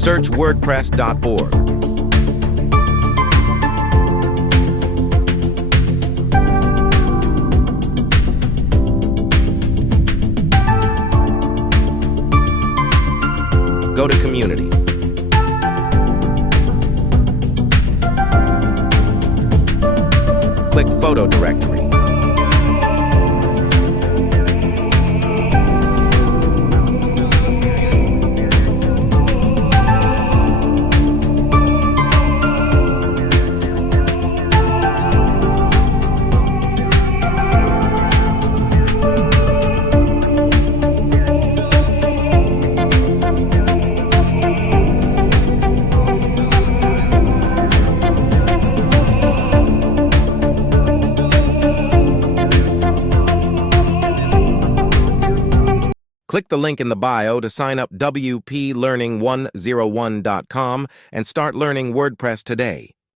Search WordPress.org. Go to Community. Click Photo Directory. Click the link in the bio to sign up wplearning101.com and start learning WordPress today.